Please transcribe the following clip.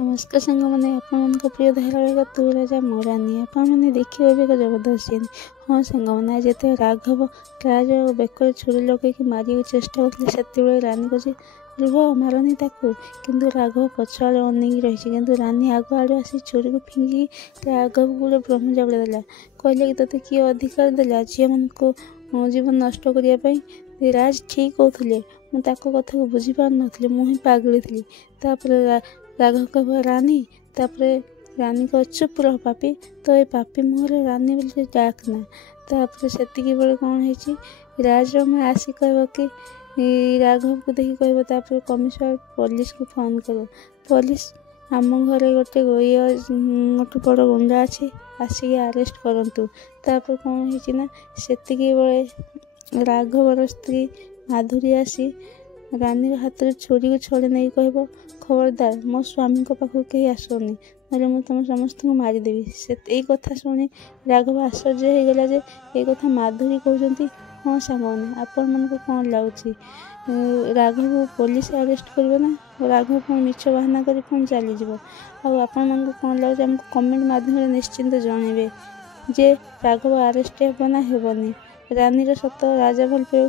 नमस्कार सांग मैंने आपण प्रिय धारावाहिक तू राजा मो रानी आपने देखिए एक जबरदस्त सीन। हाँ सांग मैंने जिते राघव राज बेकर छुरी लगे मारे चेष्टा करते रानी कहे रुह मारनी ताकू किंतु राघव पछ आड़े अनेक रही किंतु रानी आग आड़े आसी छुरी को फिंगिकी राघव गोटे ब्रह्म जबड़ा देला कहले कि तोते किए अधिकार देला झील मान जीवन नष्ट करने राज ठीक कहते मुझे कथा को बुझीपार नी मुझे पागली थी राघव कह रानी तापरे रानी कह चुप रह पापी तो ये पापी मुहर रानी बोल डाकना तापर से बेले कौन है राज में आसी कह कि राघव को देखी कह कमिश्नर पुलिस को फोन कर पुलिस आम घर गोटे गोटे बड़ गुंडा अच्छे आसिक आरेस्ट करूँ तापर कौन है से बेले राघवर स्त्री माधुरी आसी रानी हाथ में छुरी को छड़े नहीं कह खबरदार मो स्वामी पाखक कहीं आसनी ना मुझे तुम समस्त को मारिदेवी से यही कथा शुणी राघव आश्चर्य हो गला जे ये कथा माधुरी कहते हाँ सांग मैंने आपण मन को कौन लगुच राघव पुलिस अरेस्ट करना राघव पुणी मिछ बाहाना कर चलीज आपण मन को कौन लगुच आमको कमेंट माध्यम निश्चिंत जनइबे जे राघव अरेस्ट हेबना हेबनी रानी सत राजा भल पाइब।